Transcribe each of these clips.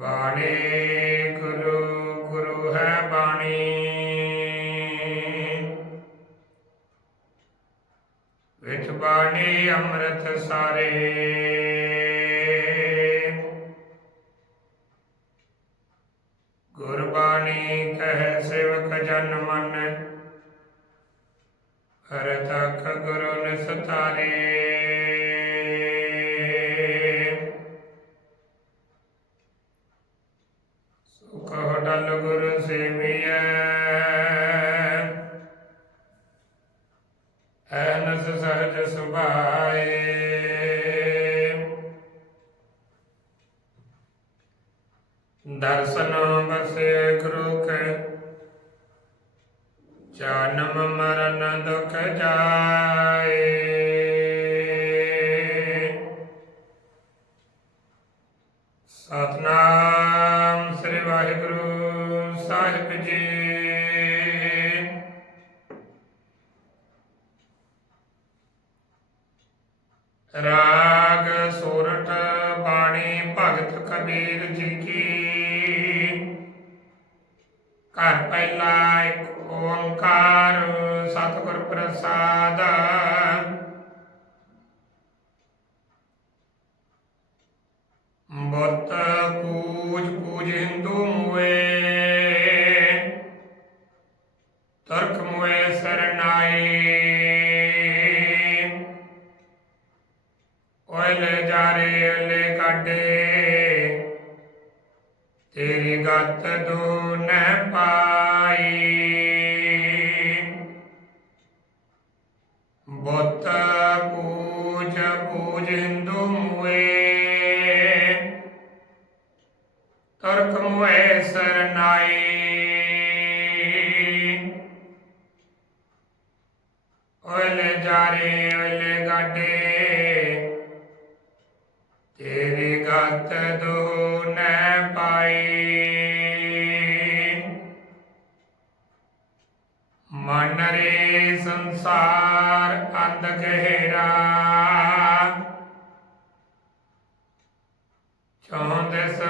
ਬਾਣੀ ਗੁਰੂ ਗੁਰੂ ਹੈ ਬਾਣੀ। ਵਿੱਚ ਬਾਣੀ ਅੰਮ੍ਰਿਤ ਸਾਰੇ। ਗੁਰਬਾਣੀ ਕਹਿ ਸੇਵਕ ਜਨ ਮਨ, ਹਰ ਤੱਕ ਗੁਰੂ ਨਿਸਤਾਰੇ। ਸੁਖ ਸੇਵੀਐ। ਐਨਸ ਸਹਜ ਸੁਭਾਏ। ਦਰਸ਼ਨ ਬਸੇ ਗੁਰੂ ਕੇ। ਜਨਮ ਮਰਨ ਦੁਖ ਜਾਏ। ਸਤਨਾਮ ਸ੍ਰੀ ਵਾਹਿਗੁਰੂ। ਸਾਹਿਬ ਜੀ। ਰਾਗ ਸੋਰਠ ਬਾਣੀ ਭਗਤ ਕਬੀਰ ਜੀ ਕੀ। ਘਰ ਪਹਿਲਾ ਇੱਕ ਓੰਕਾਰ ਸਤਿਗੁਰ ਪ੍ਰਸਾਦ। ਤੁਰਕ ਮੋਏ ਸਰਨਾਈ ਓਲੇ ਜਾਰੇ ਓਲੇ ਕਾਡੇ ਤੇਰੀ ਗਤ ਦੋ ਨ ਪਾਈ। ਬੁੱਤ ਪੂਜ ਪੂਜ ਹਿੰਦੂ ਮੂਏ। ਤੁਰਕ ਮੂਏ ਸਰਨਾਈ ਓਲੇ ਜਾਰੇ ਓਲੇ ਗਾਡੇ। ਤੇਰੀ ਗਤ ਦੋ ਨ ਪਾਈ ਮਨ ਰੇ ਸੰਸਾਰ ਅੰਧ ਗਹਿਰਾ। ਚੌਂਦਸ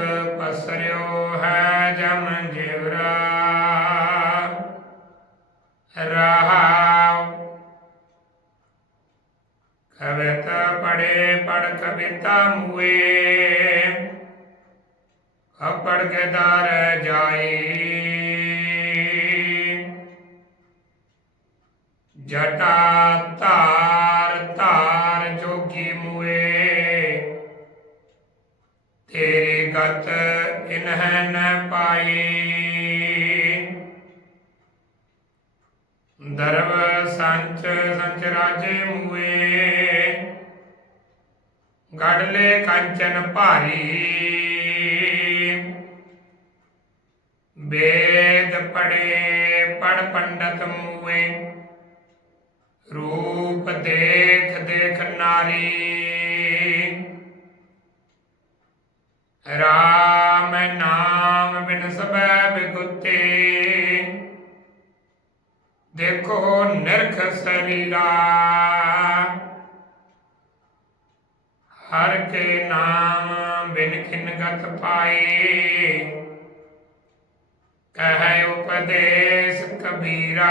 ਪਸਰਿਓ ਹੈ ਜਮ ਜਿਵਰਾ। ਰਹਾਉ ਕਵਿਤਾ ਪੜੇ ਪੜ ਕਵਿਤਾ ਮੂਏ। ਅਪੜ ਕੇ ਦਰ ਜਾਈ ਜਟਾ ਧਾਰ ਧਾਰ ਜੋਗੀ ਮੂਏ। ਤੇਰੀ ਗਤ ਇਨਹਿ ਨ ਪਾਈ ਦਰਵ ਸੰਚ ਸੰਚ ਰਾਜੇ ਮੂਏ। ਗੜਲੇ ਕੰਚਨ ਭਾਰੀ। ਵੇਦ ਪੜੇ, ਪੜ ਪੰਡਤ ਮੂਏ। ਰੂਪ ਦੇਖ ਦੇਖ ਨਾਰੀ। ਰਾਮ ਨਾਮ ਬਿਨ ਸਬੈ ਬਿਗੁਤੇ। ਦੇਖੋ ਨਿਰਖ ਸਰੀਰਾ ਹਰ ਕੇ ਨਾਮ ਬਿਨ ਖਿਨ ਗਤ ਪਾਏ ਕਹੈ ਉਪਦੇਸ਼ ਕਬੀਰਾ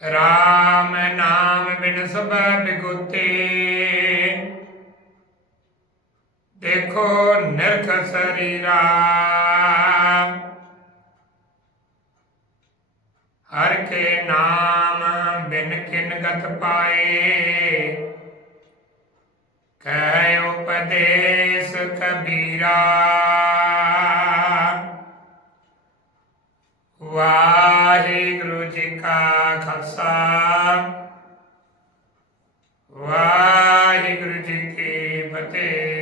ਰਾਮ ਨਾਮ ਬਿਨ ਸਬੈ ਬਿਗੁਤੇ ਦੇਖੋ ਨਿਰਖ ਸਰੀਰਾ ਹਰ ਕੇ ਨਾਮ ਬਿਨ ਕਿਨ ਗਤ ਪਾਏ। ਕਹਿ ਉਪਦੇਸ ਕਬੀਰਾ। ਵਾਹਿਗੁਰੂ ਜੀ ਕਾ ਖਾਲਸਾ। ਵਾਹਿਗੁਰੂ ਜੀ ਕੀ ਫਤਿਹ।